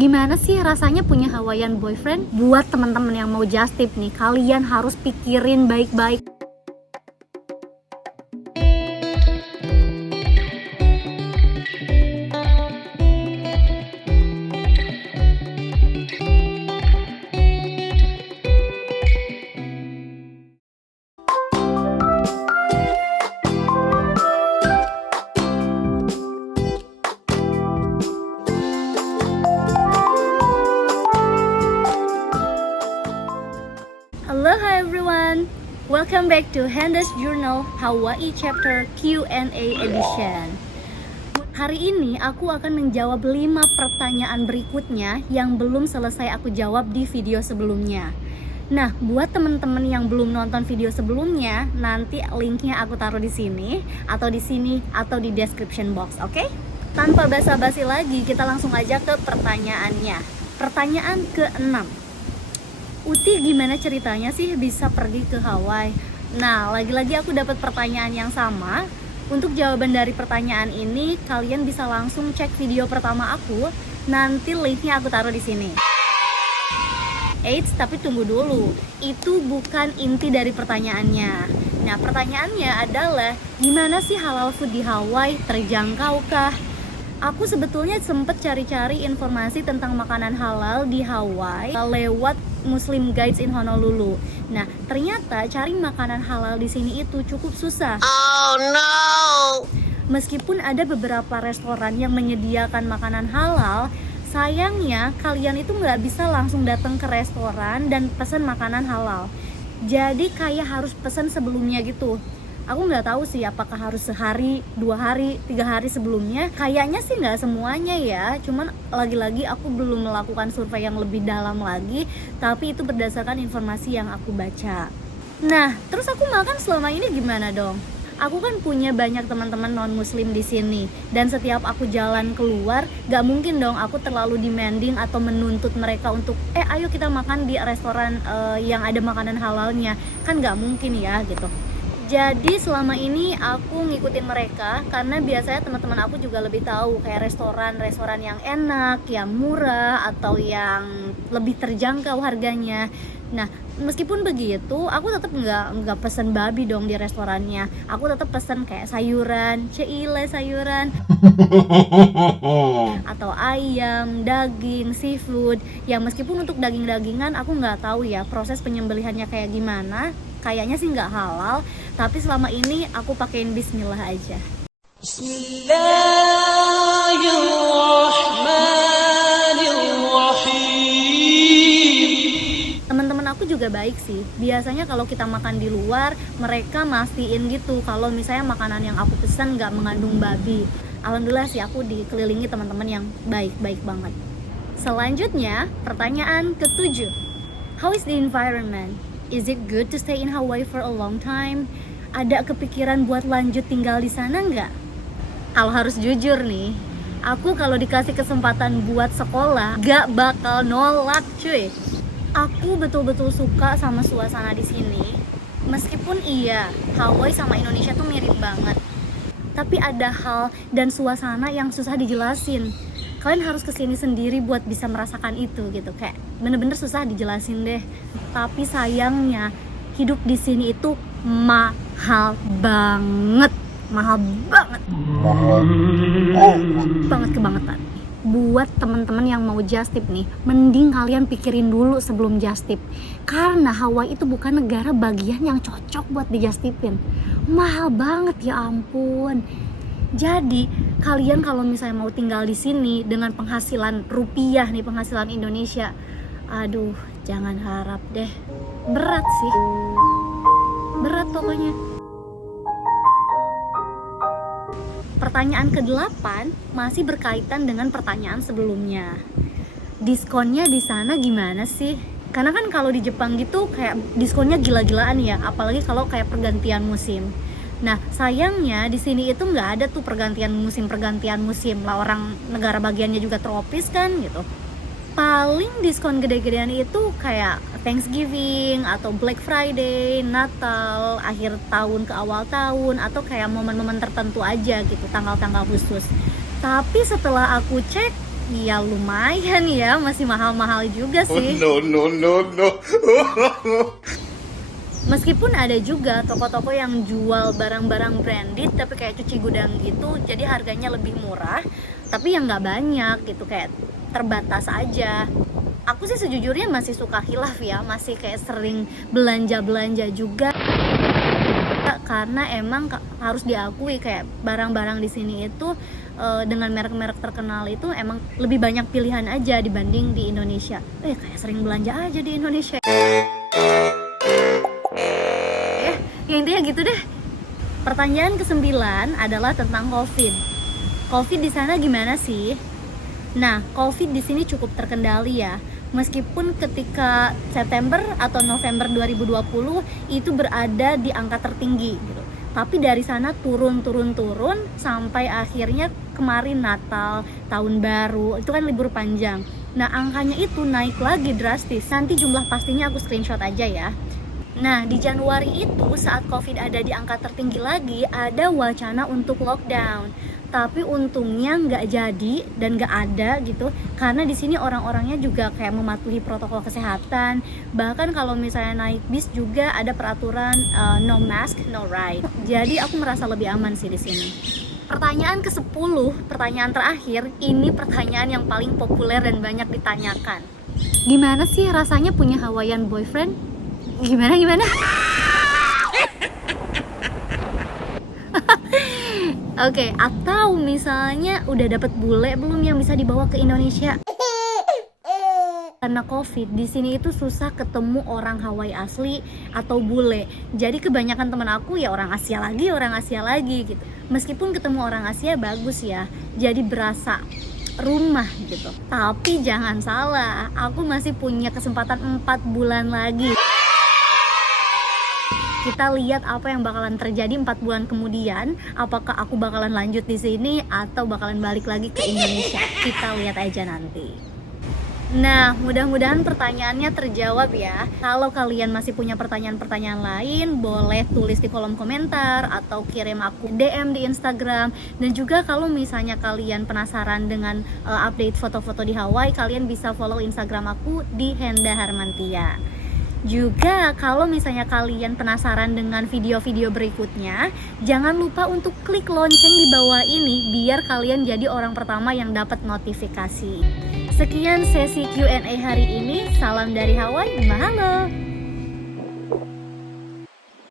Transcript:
Gimana sih rasanya punya Hawaiian boyfriend? Buat teman-teman yang mau just tip nih, kalian harus pikirin baik-baik. Hello, hi everyone. Welcome back to Henda's Journal Hawaii Chapter Q&A Edition. Hari ini aku akan menjawab 5 pertanyaan berikutnya yang belum selesai aku jawab di video sebelumnya. Nah, buat teman-teman yang belum nonton video sebelumnya, nanti linknya aku taruh di sini atau di description box, oke? Tanpa basa-basi lagi, kita langsung aja ke pertanyaannya. Pertanyaan ke-6. Uti, gimana ceritanya sih bisa pergi ke Hawaii? Nah, lagi-lagi aku dapat pertanyaan yang sama. Untuk jawaban dari pertanyaan ini, kalian bisa langsung cek video pertama aku. Nanti linknya aku taruh di sini. Eits, tapi tunggu dulu. Itu bukan inti dari pertanyaannya. Nah, pertanyaannya adalah, gimana sih halal food di Hawaii? Terjangkaukah? Aku sebetulnya sempet cari-cari informasi tentang makanan halal di Hawaii lewat Muslim Guides in Honolulu. Nah, ternyata cari makanan halal di sini itu cukup susah. Oh no! Meskipun ada beberapa restoran yang menyediakan makanan halal, sayangnya kalian itu nggak bisa langsung datang ke restoran dan pesan makanan halal. Jadi kayak harus pesan sebelumnya gitu. Aku nggak tahu sih apakah harus sehari, 2 hari, 3 hari sebelumnya. Kayaknya sih nggak semuanya ya. Cuman lagi-lagi aku belum melakukan survei yang lebih dalam lagi. Tapi itu berdasarkan informasi yang aku baca. Nah, terus aku makan selama ini gimana dong? Aku kan punya banyak teman-teman non-muslim di sini. Dan setiap aku jalan keluar, nggak mungkin dong aku terlalu demanding atau menuntut mereka untuk ayo kita makan di restoran yang ada makanan halalnya. Kan nggak mungkin ya gitu. Jadi selama ini aku ngikutin mereka karena biasanya teman-teman aku juga lebih tahu kayak restoran yang enak, yang murah atau yang lebih terjangkau harganya. Nah, meskipun begitu, aku tetap nggak pesen babi dong di restorannya. Aku tetap pesen kayak sayuran, sayuran atau ayam, daging, seafood. Yang meskipun untuk daging-dagingan aku nggak tahu ya proses penyembelihannya kayak gimana. Kayaknya sih nggak halal, tapi selama ini aku pakein bismillah aja. Bismillahirrahmanirrahim. Teman-teman aku juga baik sih. Biasanya kalau kita makan di luar, mereka mastiin gitu kalau misalnya makanan yang aku pesan nggak mengandung babi. Alhamdulillah sih aku dikelilingi teman-teman yang baik-baik banget. Selanjutnya, pertanyaan ke-7. How is the environment? Is it good to stay in Hawaii for a long time? Ada kepikiran buat lanjut tinggal di sana nggak? Kalau harus jujur nih, aku kalau dikasih kesempatan buat sekolah, gak bakal nolak cuy. Aku betul-betul suka sama suasana di sini. Meskipun iya, Hawaii sama Indonesia tuh mirip banget. Tapi ada hal dan suasana yang susah dijelasin. Kalian harus kesini sendiri buat bisa merasakan itu gitu, kayak bener-bener susah dijelasin deh. Tapi sayangnya hidup di sini itu mahal banget kebangetan. Buat teman-teman yang mau just tip nih, mending kalian pikirin dulu sebelum just tip, karena Hawaii itu bukan negara bagian yang cocok buat di just tipin. Mahal banget, ya ampun. Jadi kalian kalau misalnya mau tinggal di sini dengan penghasilan rupiah nih, penghasilan Indonesia, aduh jangan harap deh. Berat sih, berat pokoknya. Pertanyaan ke-8 masih berkaitan dengan pertanyaan sebelumnya. Diskonnya di sana gimana sih? Karena kan kalau di Jepang gitu kayak diskonnya gila-gilaan ya, apalagi kalau kayak pergantian musim. Nah, sayangnya di sini itu nggak ada tuh pergantian musim lah, orang negara bagiannya juga tropis kan gitu. Paling diskon gede-gedean itu kayak Thanksgiving atau Black Friday, Natal, akhir tahun ke awal tahun, atau kayak momen-momen tertentu aja gitu, tanggal-tanggal khusus. Tapi setelah aku cek, Ya lumayan ya, masih mahal-mahal juga sih. Oh, no, no, no, no. Meskipun ada juga toko-toko yang jual barang-barang branded tapi kayak cuci gudang gitu, jadi harganya lebih murah, tapi yang nggak banyak gitu, kayak terbatas aja. Aku sih sejujurnya masih suka khilaf ya, masih kayak sering belanja-belanja juga, karena emang harus diakui kayak barang-barang di sini itu dengan merek-merek terkenal itu emang lebih banyak pilihan aja dibanding di Indonesia. Kayak sering belanja aja di Indonesia. Ya intinya gitu deh. Pertanyaan ke-9 adalah tentang COVID. COVID di sana gimana sih? Nah, COVID di sini cukup terkendali ya. Meskipun ketika September atau November 2020 itu berada di angka tertinggi gitu. Tapi dari sana turun sampai akhirnya kemarin Natal, Tahun Baru, itu kan libur panjang. Nah, angkanya itu naik lagi drastis. Nanti jumlah pastinya aku screenshot aja ya. Nah, di Januari itu saat COVID ada di angka tertinggi lagi, ada wacana untuk lockdown. Tapi untungnya nggak jadi dan nggak ada gitu, karena di sini orang-orangnya juga kayak mematuhi protokol kesehatan. Bahkan kalau misalnya naik bis juga ada peraturan no mask, no ride. Jadi aku merasa lebih aman sih di sini. Pertanyaan ke-10, pertanyaan terakhir, ini pertanyaan yang paling populer dan banyak ditanyakan. Gimana sih rasanya punya Hawaiian boyfriend? Gimana? Oke, atau misalnya udah dapet bule belum yang bisa dibawa ke Indonesia? Karena COVID di sini itu susah ketemu orang Hawaii asli atau bule. Jadi kebanyakan temen aku ya orang Asia lagi gitu. Meskipun ketemu orang Asia bagus ya, jadi berasa rumah gitu. Tapi jangan salah, aku masih punya kesempatan 4 bulan lagi. Kita lihat apa yang bakalan terjadi 4 bulan kemudian. Apakah aku bakalan lanjut di sini atau bakalan balik lagi ke Indonesia? Kita lihat aja nanti. Nah, mudah-mudahan pertanyaannya terjawab ya. Kalau kalian masih punya pertanyaan-pertanyaan lain, boleh tulis di kolom komentar atau kirim aku DM di Instagram. Dan juga kalau misalnya kalian penasaran dengan update foto-foto di Hawaii, kalian bisa follow Instagram aku di Henda Harmantia. Juga kalau misalnya kalian penasaran dengan video-video berikutnya, jangan lupa untuk klik lonceng di bawah ini biar kalian jadi orang pertama yang dapat notifikasi. Sekian sesi Q&A hari ini. Salam dari Hawaii, mahalo.